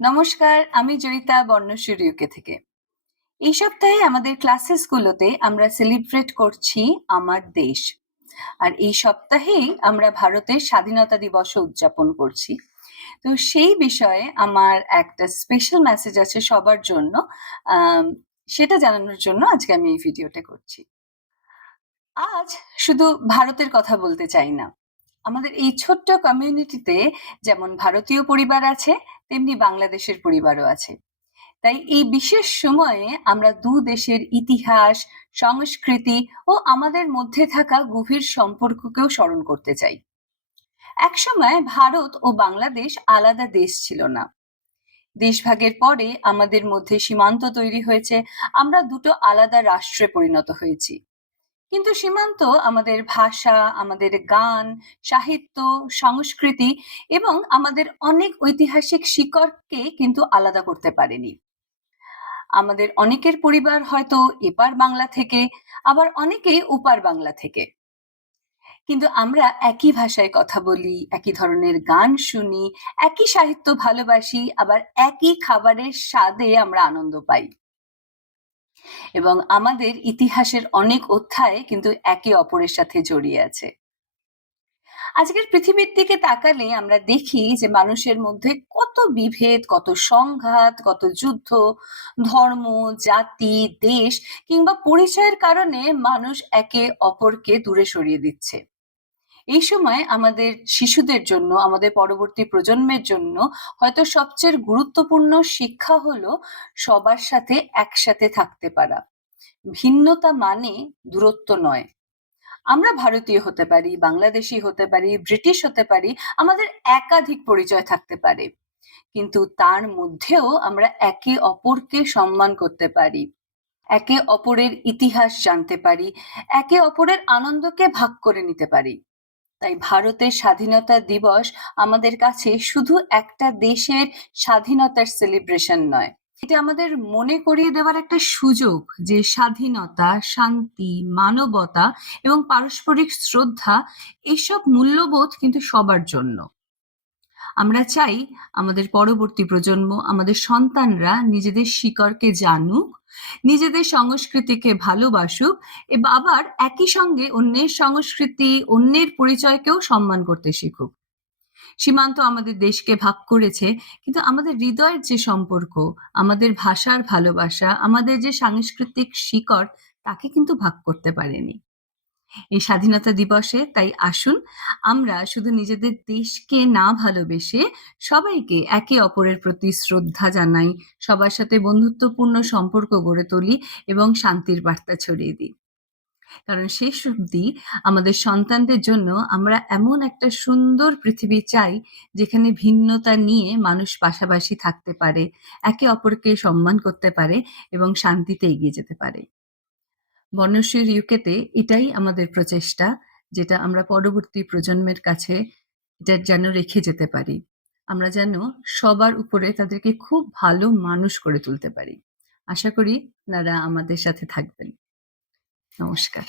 নমস্কার, আমি জয়িতা বর্ণশ্রী ইউকে থেকে। এই সপ্তাহে আমাদের ক্লাসেসগুলোতে আমরা সেলিব্রেট করছি আমার দেশ। আর এই সপ্তাহেই আমরা ভারতের স্বাধীনতা দিবসও উদযাপন করছি। তো সেই বিষয়ে আমার একটা স্পেশাল মেসেজ আছে সবার জন্য। আম সেটা জানানোর জন্য আজকে আমি এই ভিডিওটা করছি। আজ শুধু ভারতের কথা বলতে চাই না। আমাদের এই ছোট্ট কমিউনিটিতে যেমন ভারতীয় পরিবার আছে, তেমনি বাংলাদেশের পরিবারও আছে। তাই এই বিশেষ সময়ে আমরা দু দেশের ইতিহাস, সংস্কৃতি ও আমাদের মধ্যে থাকা গভীর সম্পর্ককেও স্মরণ করতে চাই। একসময় ভারত ও বাংলাদেশ আলাদা দেশ ছিল না। দেশভাগের পরে আমাদের মধ্যে সীমান্ত তৈরি হয়েছে, আমরা দুটো আলাদা রাষ্ট্রে পরিণত হয়েছি। কিন্তু সীমান্ত আমাদের ভাষা, আমাদের গান, সাহিত্য, সংস্কৃতি এবং আমাদের অনেক ঐতিহাসিক শিকড়কে কিন্তু আলাদা করতে পারেনি। আমাদের অনেকের পরিবার হয়তো এপার বাংলা থেকে, আবার অনেকেই ওপার বাংলা থেকে। কিন্তু আমরা একই ভাষায় কথা বলি, একই ধরনের গান শুনি, একই সাহিত্য ভালোবাসি, আবার একই খাবারের স্বাদে আমরা আনন্দ পাই। এবং আমাদের ইতিহাসের অনেক অধ্যায় কিন্তু একে অপরের সাথে জড়িয়ে আছে। আজকের পৃথিবীর দিকে তাকালে আমরা দেখি যে মানুষের মধ্যে কত বিভেদ, কত সংঘাত, কত যুদ্ধ, ধর্ম, জাতি, দেশ কিংবা পরিচয়ের কারণে মানুষ একে অপরকে দূরে সরিয়ে দিচ্ছে। এই সময় আমাদের শিশুদের জন্য, আমাদের পরবর্তী প্রজন্মের জন্য হয়তো সবচেয়ে গুরুত্বপূর্ণ শিক্ষা হলো সবার সাথে একসাথে থাকতে পারা। ভিন্নতা মানে দূরত্ব নয়। আমরা ভারতীয় হতে পারি, বাংলাদেশী হতে পারি, ব্রিটিশ হতে পারি, আমাদের একাধিক পরিচয় থাকতে পারে। কিন্তু তার মধ্যেও আমরা একে অপরকে সম্মান করতে পারি, একে অপরের ইতিহাস জানতে পারি, একে অপরের আনন্দকে ভাগ করে নিতে পারি। তাই ভারতের স্বাধীনতা দিবস আমাদের কাছে শুধু একটা দেশের স্বাধীনতার সেলিব্রেশন নয়, এটা আমাদের মনে করিয়ে দেওয়ার একটা সুযোগ যে স্বাধীনতা, শান্তি, মানবতা এবং পারস্পরিক শ্রদ্ধা এইসব মূল্যবোধ কিন্তু সবার জন্য। আমরা চাই আমাদের পরবর্তী প্রজন্ম, আমাদের সন্তানরা নিজেদের শিকড়কে জানুক, নিজেদের সংস্কৃতিকে ভালোবাসুক এবং আবার একই সঙ্গে অন্যের সংস্কৃতি, অন্যের পরিচয়কেও সম্মান করতে শিখুক। সীমান্ত আমাদের দেশকে ভাগ করেছে, কিন্তু আমাদের হৃদয়ের যে সম্পর্ক, আমাদের ভাষার ভালোবাসা, আমাদের যে সাংস্কৃতিক শিকড়, তাকে কিন্তু ভাগ করতে পারেনি। এই স্বাধীনতা দিবসে তাই আসুন আমরা শুধু নিজেদের দেশকে না ভালোবেসে সবাইকে একে অপরের প্রতি শ্রদ্ধা জানাই, সবার সাথে বন্ধুত্বপূর্ণ সম্পর্ক গড়ে তুলি এবং শান্তির বার্তা ছড়িয়ে দিই। কারণ শেষ অবধি আমাদের সন্তানদের জন্য আমরা এমন একটা সুন্দর পৃথিবী চাই যেখানে ভিন্নতা নিয়ে মানুষ পাশাপাশি থাকতে পারে, একে অপরকে সম্মান করতে পারে এবং শান্তিতে এগিয়ে যেতে পারে। বর্ণশ্রীর ইউকেতে এটাই আমাদের প্রচেষ্টা, যেটা আমরা পরবর্তী প্রজন্মের কাছে এটা যেন রেখে যেতে পারি। আমরা যেন সবার উপরে তাদেরকে খুব ভালো মানুষ করে তুলতে পারি। আশা করি আপনারা আমাদের সাথে থাকবেন। নমস্কার।